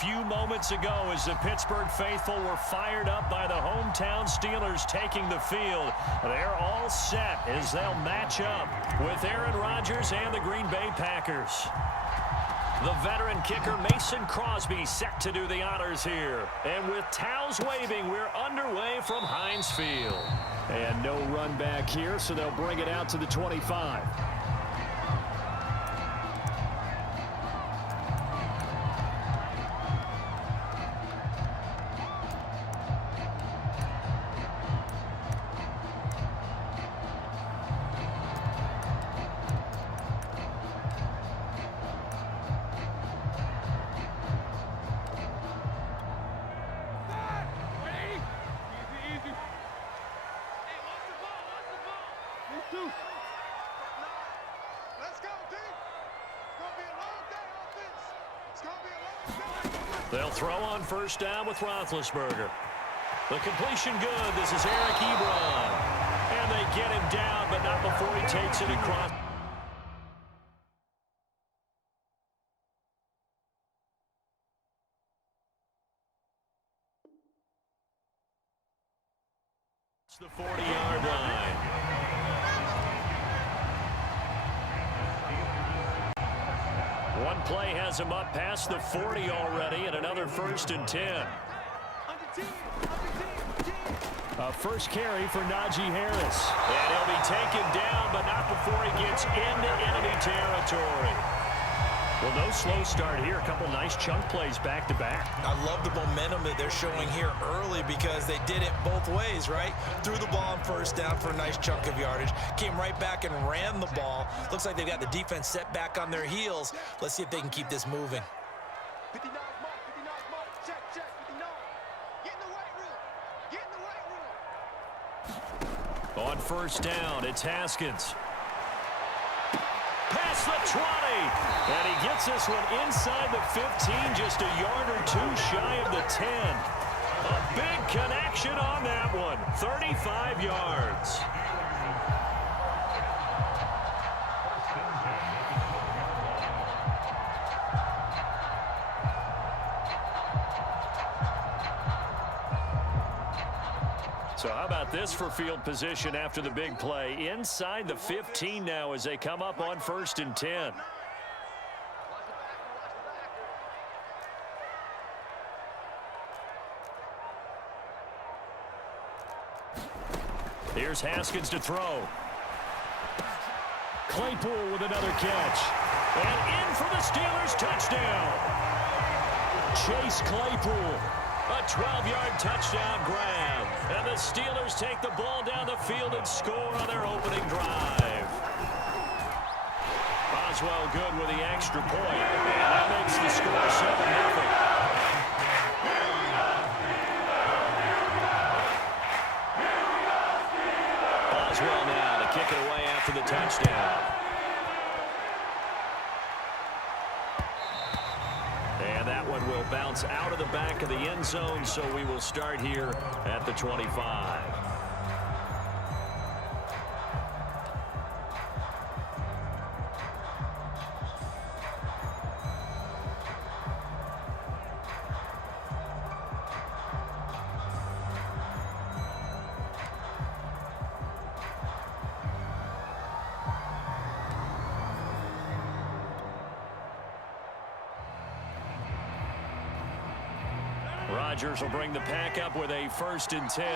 few moments ago as the Pittsburgh faithful were fired up by the hometown Steelers taking the field. They're all set as they'll match up with Aaron Rodgers and the Green Bay Packers. The veteran kicker Mason Crosby set to do the honors here. And with towels waving, we're underway from Heinz Field. And no run back here, so they'll bring it out to the 25. They'll throw on first down with Roethlisberger. The completion good. This is Eric Ebron. And they get him down, but not before he takes it across. It's the 40-yard line. One play has him up past the 40 already, and another 1st and 10. A first carry for Najee Harris. And he'll be taken down, but not before he gets into enemy territory. Well, no slow start here. A couple nice chunk plays back-to-back. I love the momentum that they're showing here early because they did it both ways, right? Threw the ball on first down for a nice chunk of yardage. Came right back and ran the ball. Looks like they've got the defense set back on their heels. Let's see if they can keep this moving. 59 mark, check, 59. Get in the weight room. On first down, it's Haskins. Past the 20. And he gets this one inside the 15, just a yard or two shy of the 10. A big connection on that one. 35 yards. So how about this for field position after the big play? Inside the 15 now as they come up on 1st and 10. Here's Haskins to throw. Claypool with another catch. And in for the Steelers touchdown. Chase Claypool. A 12-yard touchdown grab. And the Steelers take the ball down the field and score on their opening drive. Boswell good with the extra point. And that makes the score 7-0. Boswell now to kick it away after the touchdown. And that one will bounce out of the back of the end zone, so we will start here at the 25. Rodgers will bring the pack up with a 1st and 10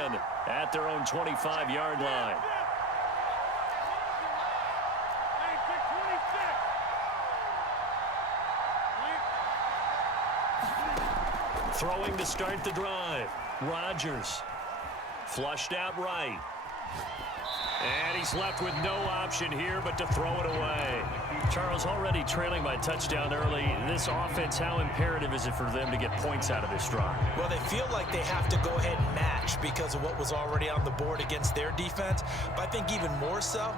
at their own 25-yard line. Throwing to start the drive. Rodgers flushed out right. And he's left with no option here but to throw it away. Charles, already trailing by touchdown early. This offense, how imperative is it for them to get points out of this drive? Well, they feel like they have to go ahead and match because of what was already on the board against their defense. But I think even more so,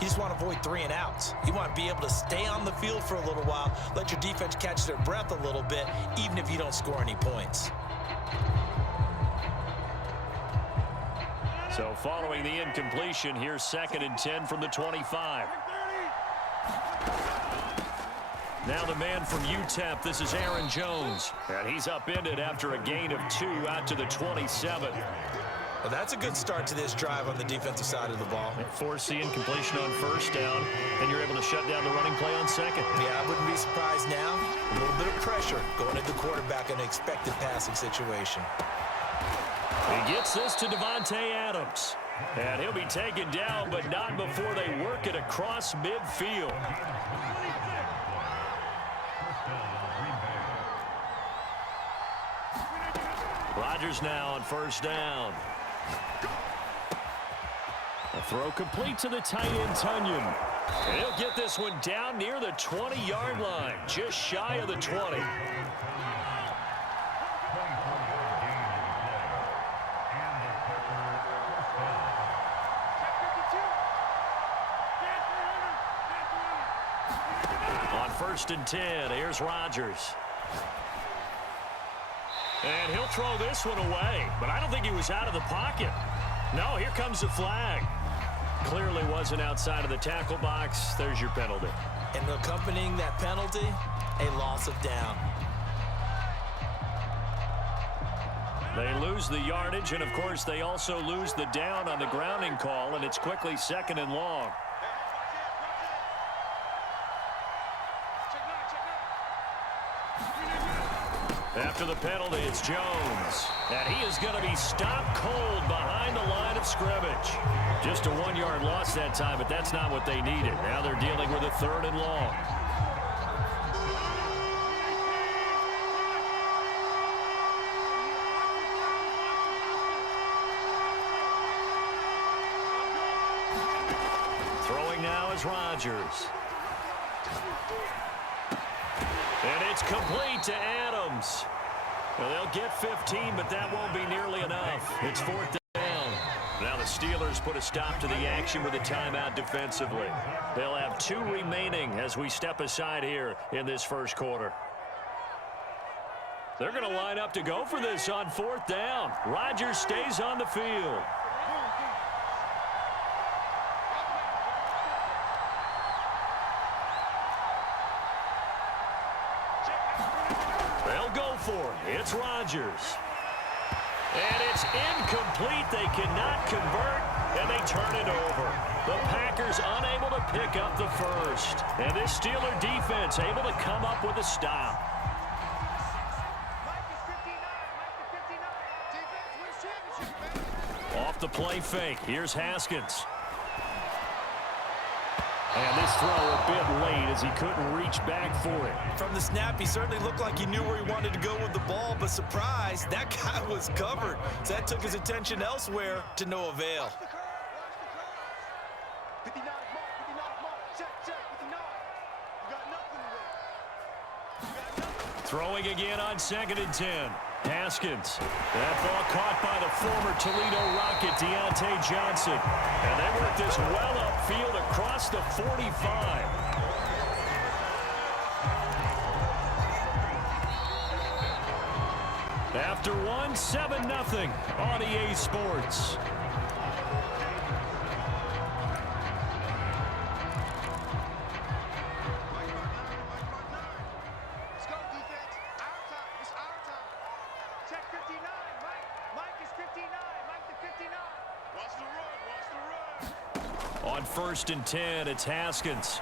you just want to avoid 3 and outs. You want to be able to stay on the field for a little while, let your defense catch their breath a little bit, even if you don't score any points. So following the incompletion, here's 2nd and 10 from the 25. Now the man from UTEP, this is Aaron Jones. And he's upended after a gain of 2 out to the 27. Well, that's a good start to this drive on the defensive side of the ball. Forcing completion on first down, and you're able to shut down the running play on second. Yeah, I wouldn't be surprised now. A little bit of pressure going at the quarterback in an expected passing situation. He gets this to Devontae Adams. And he'll be taken down, but not before they work it across midfield. Rodgers now on first down. A throw complete to the tight end, Tunyon. And he'll get this one down near the 20-yard line, just shy of the 20. On first and 10, here's Rodgers. And he'll throw this one away, but I don't think he was out of the pocket. No, here comes the flag. Clearly wasn't outside of the tackle box. There's your penalty. And accompanying that penalty, a loss of down. They lose the yardage, and of course they also lose the down on the grounding call, and it's quickly second and long. After the penalty, it's Jones. And he is going to be stopped cold behind the line of scrimmage. Just a 1-yard loss that time, but that's not what they needed. Now they're dealing with a third and long. Throwing now is Rodgers. And it's complete to Adams. Well, they'll get 15, but that won't be nearly enough. It's fourth down. Now the Steelers put a stop to the action with a timeout defensively. They'll have 2 remaining as we step aside here in this first quarter. They're going to line up to go for this on fourth down. Rodgers stays on the field. They'll go for it. It's Rodgers. And it's incomplete. They cannot convert, and they turn it over. The Packers unable to pick up the first. And this Steeler defense able to come up with a stop. Off the play fake. Here's Haskins. And this throw a bit late as he couldn't reach back for it. From the snap, he certainly looked like he knew where he wanted to go with the ball, but surprise, that guy was covered. So that took his attention elsewhere to no avail. 59 mark, 59 mark. Check, 59. You got nothing to win. Throwing again on second and 10. Haskins. That ball caught by the former Toledo Rocket, Deontay Johnson. And they work this well upfield across the 45. After 7-0 on EA Sports. On first and 10, it's Haskins.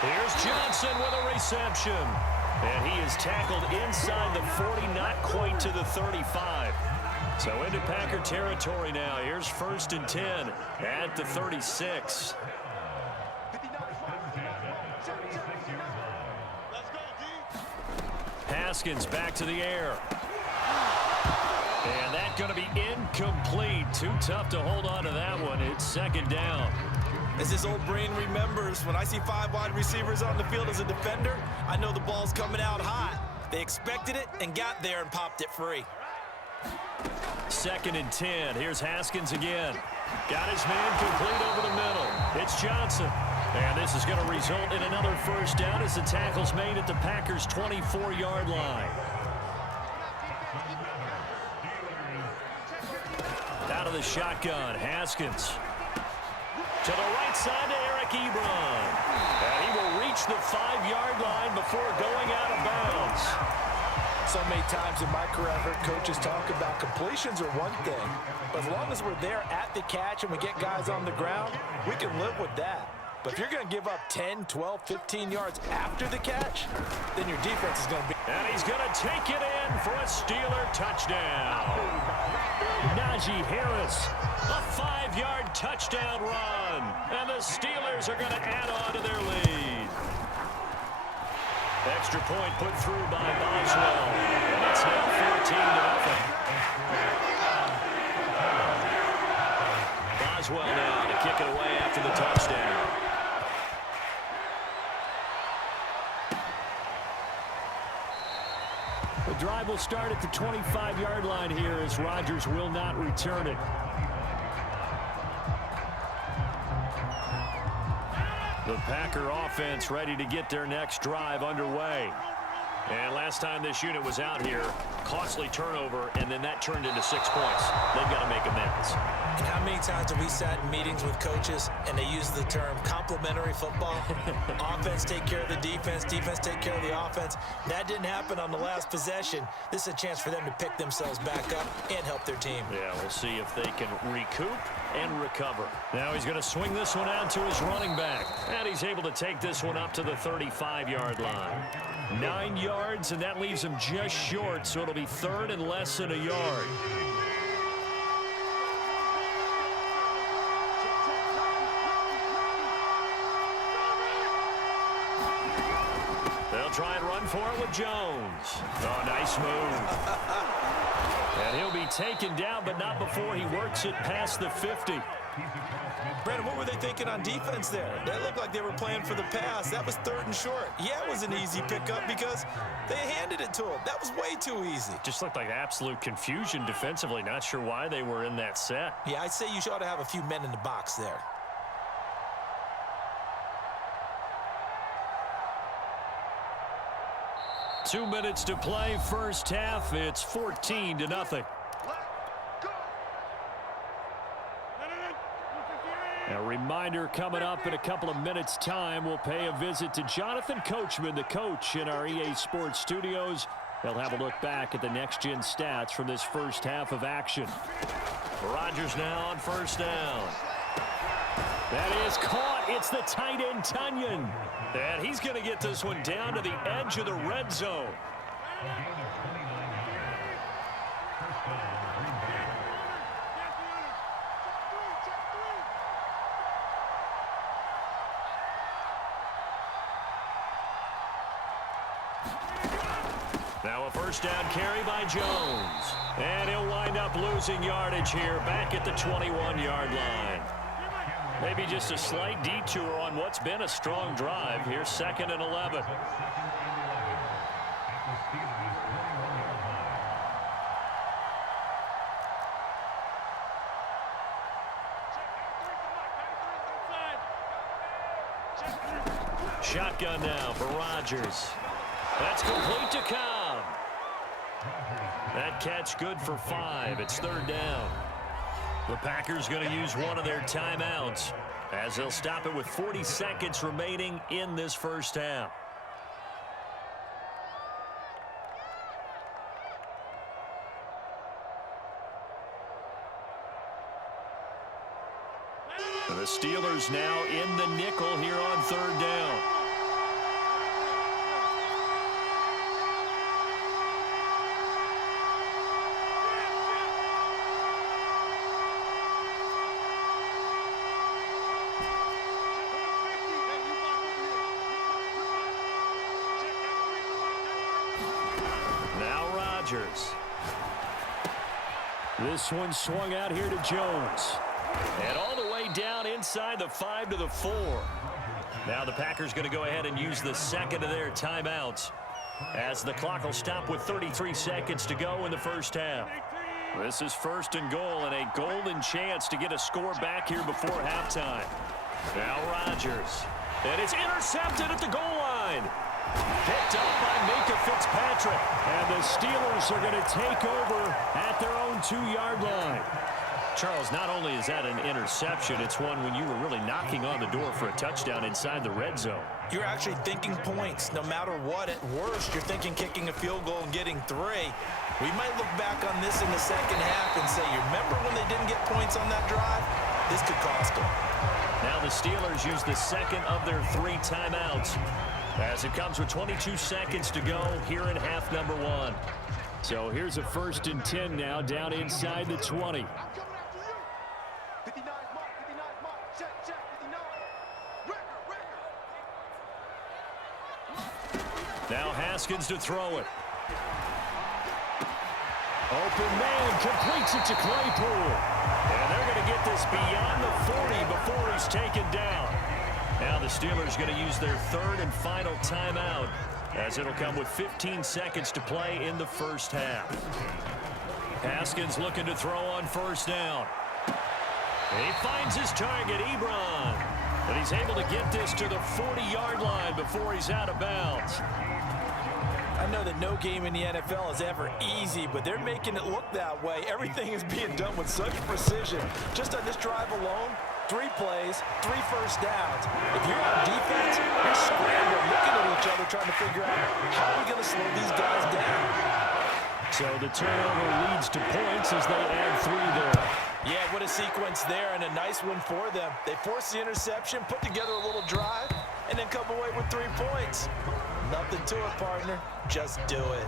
Here's Johnson with a reception. And he is tackled inside the 40, not quite to the 35. So into Packer territory now. Here's first and 10 at the 36. Haskins back to the air. And that's going to be incomplete. Too tough to hold on to that one. It's second down. As his old brain remembers, when I see 5 wide receivers on the field as a defender, I know the ball's coming out hot. They expected it and got there and popped it free. Second and 10. Here's Haskins again. Got his man complete over the middle. It's Johnson. And this is going to result in another first down as the tackle's made at the Packers' 24-yard line. Out of the shotgun, Haskins. To the right side to Eric Ebron. And he will reach reach the 5-yard line before going out of bounds. So many times in my career, I've heard coaches talk about completions are one thing, but as long as we're there at the catch and we get guys on the ground, we can live with that. But if you're going to give up 10, 12, 15 yards after the catch, then your defense is going to be... And he's going to take it in for a Steeler touchdown. Najee Harris, a 5-yard touchdown run. And the Steelers are going to add on to their lead. Extra point put through by Boswell. And it's now 14-0. Boswell now to kick it away after the touchdown. The drive will start at the 25-yard line here as Rodgers will not return it. The Packer offense ready to get their next drive underway. And last time this unit was out here, costly turnover, and then that turned into 6 points. They've got to make amends. And how many times have we sat in meetings with coaches and they use the term complementary football? Offense take care of the defense, defense take care of the offense. That didn't happen on the last possession. This is a chance for them to pick themselves back up and help their team. Yeah, we'll see if they can recoup and recover. Now he's going to swing this one out to his running back. And he's able to take this one up to the 35-yard line. 9 yards, and that leaves him just short, so it'll be third and less than a yard. They'll try and run for it with Jones. Oh, nice move. And he'll be taken down, but not before he works it past the 50. Brandon, what were they thinking on defense there? They looked like they were playing for the pass. That was third and short. Yeah, it was an easy pickup because they handed it to him. That was way too easy. Just looked like absolute confusion defensively. Not sure why they were in that set. Yeah, I'd say you ought to have a few men in the box there. Two minutes to play first half. It's 14-0. A reminder coming up in a couple of minutes' time. We'll pay a visit to Jonathan Coachman, the coach in our EA Sports studios. They'll have a look back at the next-gen stats from this first half of action. Rodgers now on first down. That is caught. It's the tight end, Tunyon. And he's going to get this one down to the edge of the red zone. Now a first down carry by Jones. And he'll wind up losing yardage here back at the 21-yard line. Maybe just a slight detour on what's been a strong drive. Here's 2nd and 11. Shotgun now for Rodgers. That's complete to Cobb. That catch good for 5. It's 3rd down. The Packers going to use one of their timeouts as they'll stop it with 40 seconds remaining in this first half. The Steelers now in the nickel here on 3rd down. This one swung out here to Jones. And all the way down inside the 5 to the 4. Now the Packers going to go ahead and use the second of their timeouts as the clock will stop with 33 seconds to go in the first half. This is 1st and goal and a golden chance to get a score back here before halftime. Now Rodgers. And it's intercepted at the goal line. Picked up by Minka Fitzpatrick. And the Steelers are going to take over at their own 2-yard line. Charles, not only is that an interception, it's one when you were really knocking on the door for a touchdown inside the red zone. You're actually thinking points. No matter what, at worst, you're thinking kicking a field goal and getting 3. We might look back on this in the second half and say, you remember when they didn't get points on that drive? This could cost them. Now the Steelers use the second of their 3 timeouts as it comes with 22 seconds to go here in half number 1. So here's a 1st and 10 now down inside the 20. 59 mark, 59 mark, check, 59. Record. Now Haskins to throw it. Open man, completes it to Claypool. And they're going to get this beyond the 40 before he's taken down. Now the Steelers going to use their 3rd and final timeout, as it'll come with 15 seconds to play in the first half. Haskins looking to throw on 1st down. He finds his target, Ebron. But he's able to get this to the 40-yard line before he's out of bounds. I know that no game in the NFL is ever easy, but they're making it look that way. Everything is being done with such precision. Just on this drive alone, 3 plays, 3 first downs. If you're on defense, you're scrambling, looking at each other, trying to figure out how are we going to slow these guys down. So the turnover leads to points as they add 3 there. Yeah, what a sequence there, and a nice one for them. They force the interception, put together a little drive, and then come away with 3 points. Nothing to it, partner. Just do it.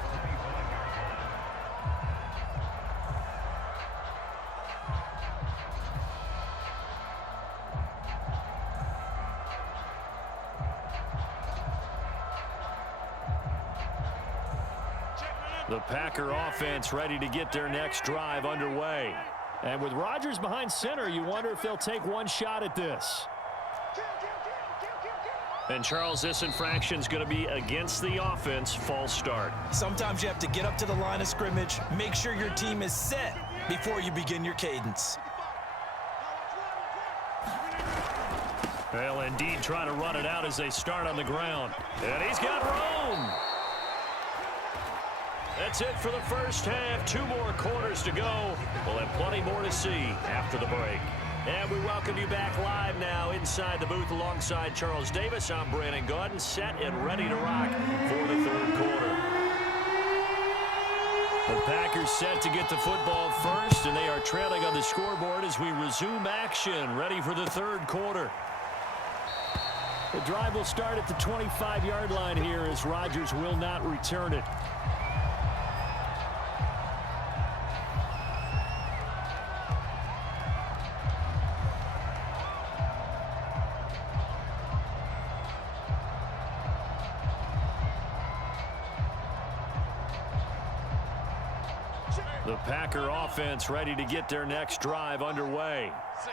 The Packer offense ready to get their next drive underway. And with Rodgers behind center, you wonder if they'll take one shot at this. And Charles, this infraction's going to be against the offense. False start. Sometimes you have to get up to the line of scrimmage, make sure your team is set before you begin your cadence. Well, indeed, trying to run it out as they start on the ground. And he's got room. That's it for the first half. 2 more quarters to go. We'll have plenty more to see after the break. And we welcome you back live now inside the booth alongside Charles Davis. I'm Brandon Gaudin, set and ready to rock for the 3rd quarter. The Packers set to get the football first, and they are trailing on the scoreboard as we resume action, ready for the 3rd quarter. The drive will start at the 25-yard line here as Rodgers will not return it. The Packer offense ready to get their next drive underway.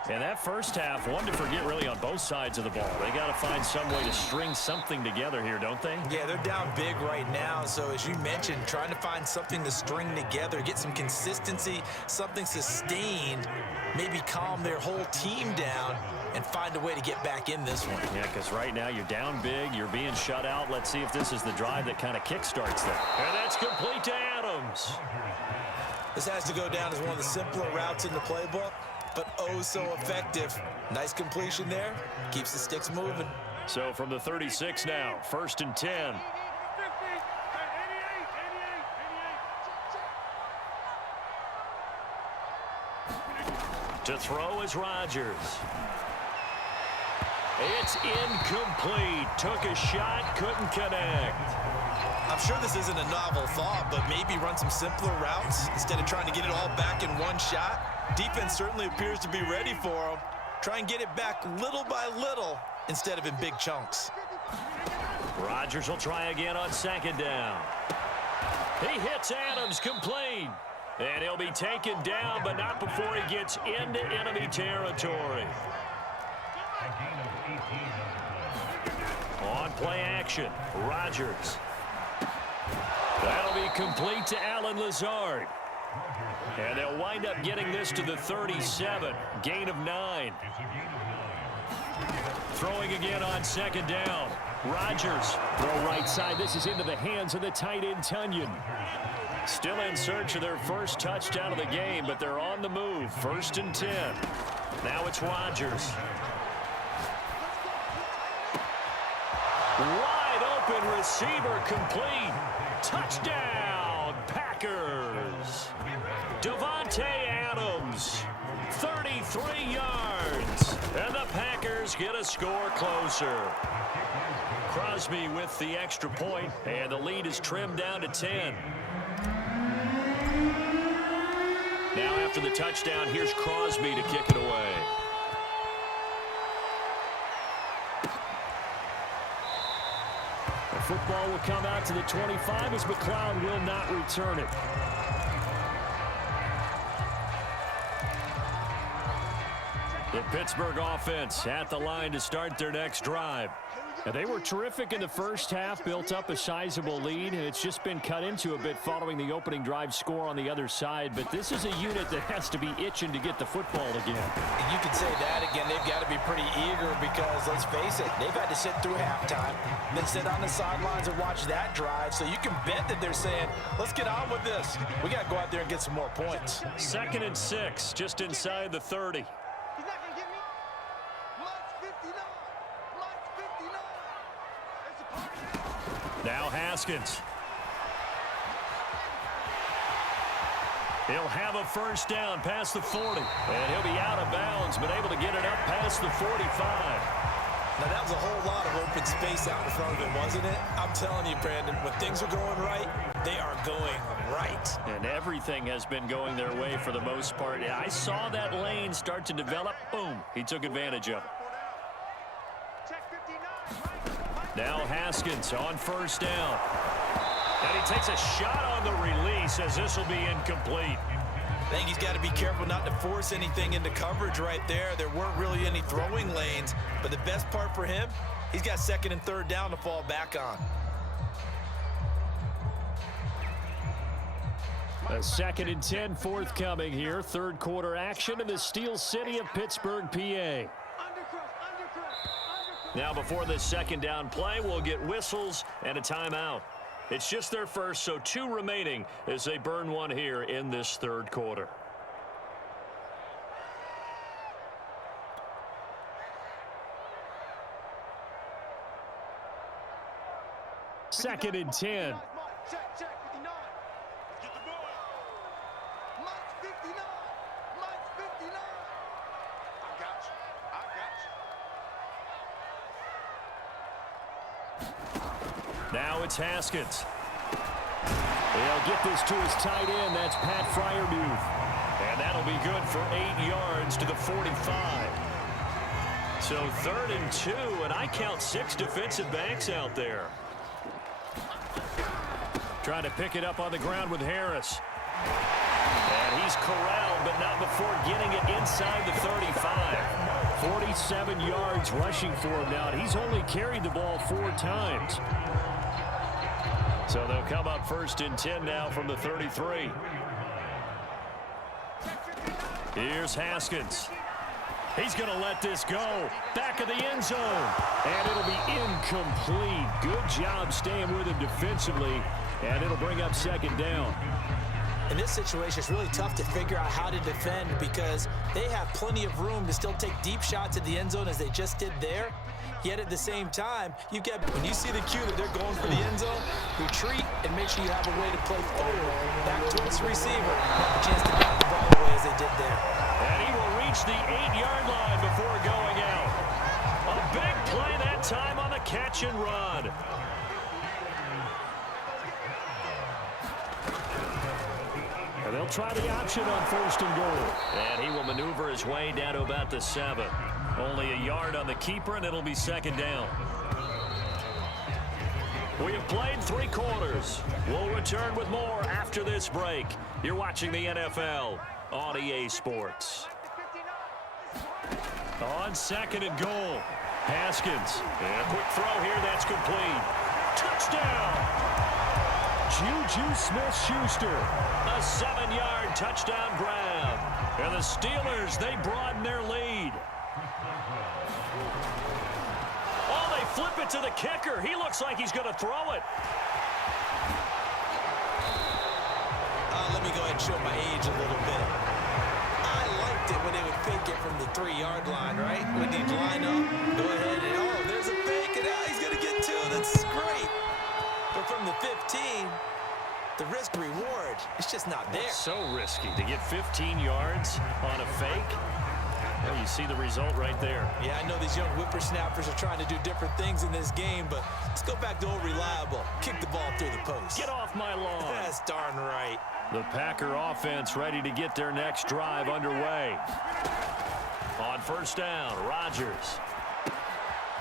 And that first half, one to forget really on both sides of the ball. They got to find some way to string something together here, don't they? Yeah, they're down big right now. So as you mentioned, trying to find something to string together, get some consistency, something sustained, maybe calm their whole team down and find a way to get back in this one. Yeah, because right now you're down big, you're being shut out. Let's see if this is the drive that kind of kickstarts that. And that's complete to Adams. This has to go down as one of the simpler routes in the playbook, but oh so effective. Nice completion there. Keeps the sticks moving. So from the 36 now, 1st and 10. To throw is Rodgers. It's incomplete. Took a shot, couldn't connect. I'm sure this isn't a novel thought, but maybe run some simpler routes instead of trying to get it all back in one shot. Defense certainly appears to be ready for them. Try and get it back little by little instead of in big chunks. Rodgers will try again on 2nd down. He hits Adams complete. And he'll be taken down, but not before he gets into enemy territory. On play action, Rodgers. That'll be complete to Allen Lazard. And they'll wind up getting this to the 37, gain of 9. Throwing again on 2nd down. Rodgers, throw right side. This is into the hands of the tight end, Tunyon. Still in search of their first touchdown of the game, but they're on the move. 1st and 10. Now it's Rodgers. Wide open receiver complete. Touchdown, Packers. Devontae Adams, 33 yards. And the Packers get a score closer. Crosby with the extra point, and the lead is trimmed down to 10. Now after the touchdown, here's Crosby to kick it away. The football will come out to the 25 as McLeod will not return it. The Pittsburgh offense at the line to start their next drive. Now, they were terrific in the first half, built up a sizable lead, and it's just been cut into a bit following the opening drive score on the other side. But this is a unit that has to be itching to get the football again. And you can say that again. They've got to be pretty eager because, let's face it, they've had to sit through halftime, then sit on the sidelines and watch that drive. So you can bet that they're saying, let's get on with this. We got to go out there and get some more points. 2nd and 6, just inside the 30. He's not going to get me. Mine's 59. Mine's 59. It's a party. Now Haskins. He'll have a first down past the 40. And he'll be out of bounds, but able to get it up past the 45. Now, that was a whole lot of open space out in front of him, wasn't it? I'm telling you, Brandon, when things are going right, they are going right. And everything has been going their way for the most part. I saw that lane start to develop. Boom. He took advantage of it. Check 59. Now Haskins on first down. And he takes a shot on the release as this will be incomplete. I think he's got to be careful not to force anything into coverage right there. There weren't really any throwing lanes, but the best part for him, he's got 2nd and 3rd down to fall back on. A 2nd and 10 forthcoming here. 3rd quarter action in the Steel City of Pittsburgh, PA. Now before this 2nd down play, we'll get whistles and a timeout. It's just their first, so 2 remaining as they burn one here in this 3rd quarter. Second and 10. Check, 59. Get the ball. Mine's 59. Mine's 59. I got you. Now it's Haskins. He'll get this to his tight end. That's Pat Fryermuth. And that'll be good for 8 yards to the 45. So 3rd and 2, and I count 6 defensive backs out there. Trying to pick it up on the ground with Harris. And he's corralled, but not before getting it inside the 35. 47 yards rushing for him now. He's only carried the ball 4 times. So they'll come up 1st and 10 now from the 33. Here's Haskins. He's going to let this go. Back of the end zone. And it'll be incomplete. Good job staying with him defensively. And it'll bring up 2nd down. In this situation, it's really tough to figure out how to defend because they have plenty of room to still take deep shots at the end zone as they just did there. Yet at the same time, when you see the cue that they're going for the end zone, retreat and make sure you have a way to play forward back towards the receiver and have a chance to knock the ball away as they did there. And he will reach the 8-yard line before going out. A big play that time on the catch and run. And they'll try the option on 1st and goal. And he will maneuver his way down to about the 7. Only a yard on the keeper, and it'll be 2nd down. We have played 3 quarters. We'll return with more after this break. You're watching the NFL on EA Sports. On 2nd and goal, Haskins. And a quick throw here, that's complete. Touchdown! Juju Smith-Schuster, a 7-yard touchdown grab. And the Steelers, they broaden their lead. Oh, they flip it to the kicker. He looks like he's going to throw it. Let me go ahead and show my age a little bit. I liked it when they would fake it from the 3-yard line, right? When you line up, go ahead and, oh, there's a fake, and now he's going to get 2. That's great. But from the 15, the risk-reward, it's just not there. It's so risky to get 15 yards on a fake. Well, you see the result right there. Yeah, I know these young whippersnappers are trying to do different things in this game, but let's go back to old reliable. Kick the ball through the post. Get off my lawn. That's darn right. The Packer offense ready to get their next drive underway. On first down, Rodgers.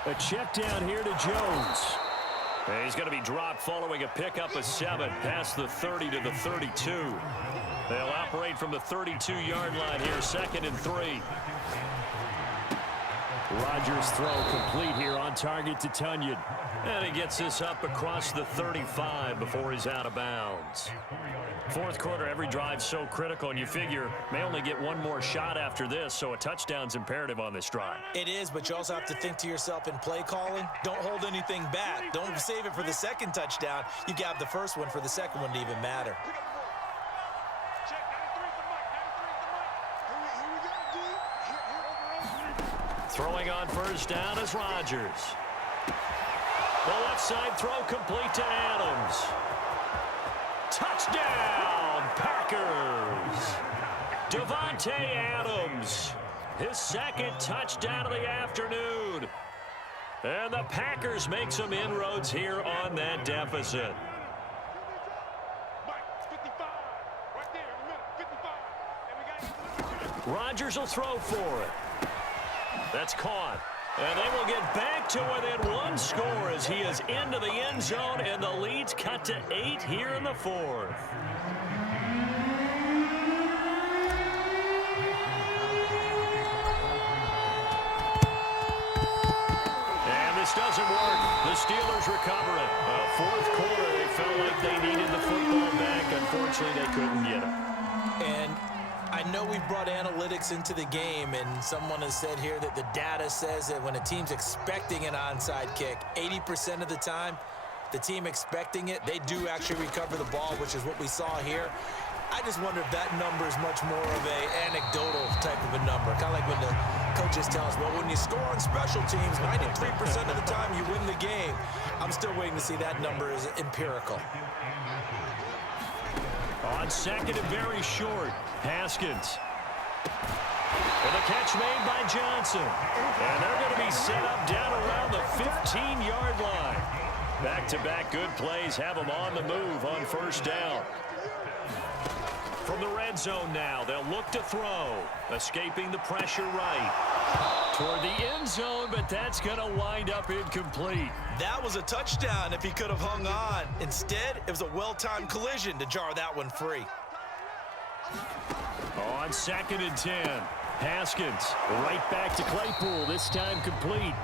A check down here to Jones. And he's going to be dropped following a pickup of 7 past the 30 to the 32. They'll operate from the 32-yard line here, 2nd and 3. Rodgers' throw complete here on target to Tunyon. And he gets this up across the 35 before he's out of bounds. Fourth quarter, every drive's so critical, and you figure may only get one more shot after this, so a touchdown's imperative on this drive. It is, but you also have to think to yourself in play calling, don't hold anything back. Don't save it for the second touchdown. You got the first one for the second one to even matter. Check 93 for Mike. 93 for Mike. Here we go, D. Throwing on first down is Rodgers. The left side throw complete to Adams. Touchdown, Packers! Davante Adams, his second touchdown of the afternoon. And the Packers make some inroads here on that deficit. Mike, 55. Right there in the middle, 55. And we got Rodgers will throw for it. That's caught. And they will get back to within 1 score as he is into the end zone, and the lead's cut to 8 here in the 4th. And this doesn't work. The Steelers recover it. Fourth quarter, they felt like they needed the football back. Unfortunately, they couldn't get it. And I know we've brought analytics into the game, and someone has said here that the data says that when a team's expecting an onside kick, 80% of the time, the team expecting it, they do actually recover the ball, which is what we saw here. I just wonder if that number is much more of a anecdotal type of a number. Kind of like when the coaches tell us, well, when you score on special teams, 93% of the time you win the game. I'm still waiting to see that number is empirical. On second and very short, Haskins. And the catch made by Johnson. And they're going to be set up down around the 15-yard line. Back-to-back good plays have them on the move on first down. From the red zone now, they'll look to throw. Escaping the pressure right. Toward the end zone, but that's going to wind up incomplete. That was a touchdown if he could have hung on. Instead, it was a well-timed collision to jar that one free. On second and 10, Haskins right back to Claypool, this time complete.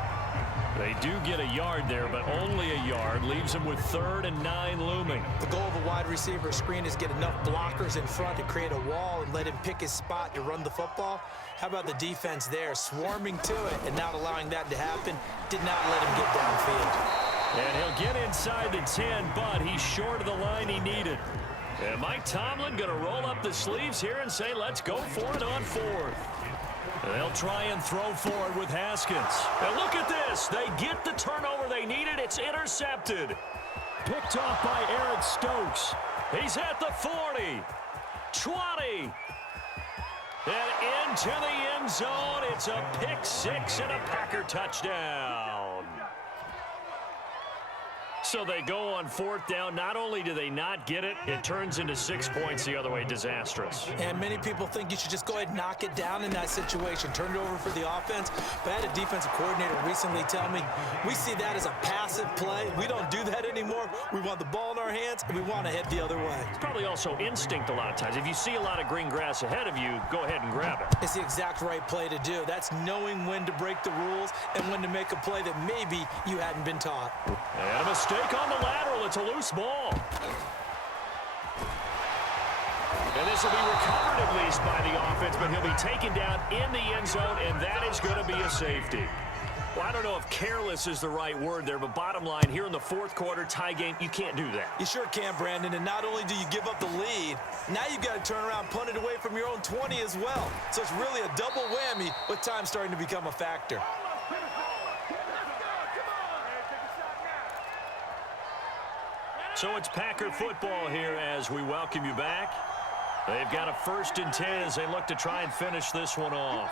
They do get a yard there, but only a yard. Leaves them with 3rd and 9 looming. The goal of a wide receiver screen is get enough blockers in front to create a wall and let him pick his spot to run the football. How about the defense there, swarming to it and not allowing that to happen? Did not let him get downfield. And he'll get inside the 10, but he's short of the line he needed. And Mike Tomlin going to roll up the sleeves here and say, let's go for it on 4th. They'll try and throw forward with Haskins. And look at this. They get the turnover they needed. It's intercepted. Picked off by Eric Stokes. He's at the 40, 20. And into the end zone. It's a pick 6 and a Packer touchdown. So they go on 4th down. Not only do they not get it, it turns into 6 points the other way. Disastrous. And many people think you should just go ahead and knock it down in that situation. Turn it over for the offense. But I had a defensive coordinator recently tell me, we see that as a passive play. We don't do that anymore. We want the ball in our hands, and we want to head the other way. It's probably also instinct a lot of times. If you see a lot of green grass ahead of you, go ahead and grab it. It's the exact right play to do. That's knowing when to break the rules and when to make a play that maybe you hadn't been taught. And a mistake on the lateral. It's a loose ball. And this will be recovered at least by the offense, but he'll be taken down in the end zone, and that is going to be a safety. Well, I don't know if careless is the right word there, but bottom line, here in the fourth quarter, tie game, you can't do that. You sure can, Brandon, and not only do you give up the lead, now you've got to turn around, punt it away from your own 20 as well. So it's really a double whammy with time starting to become a factor. So it's Packer football here as we welcome you back. They've got a 1st and 10 as they look to try and finish this one off.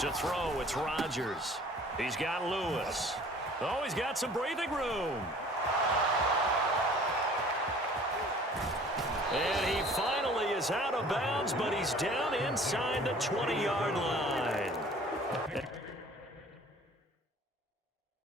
To throw, it's Rodgers. He's got Lewis. Oh, he's got some breathing room. And he finally is out of bounds, but he's down inside the 20-yard line.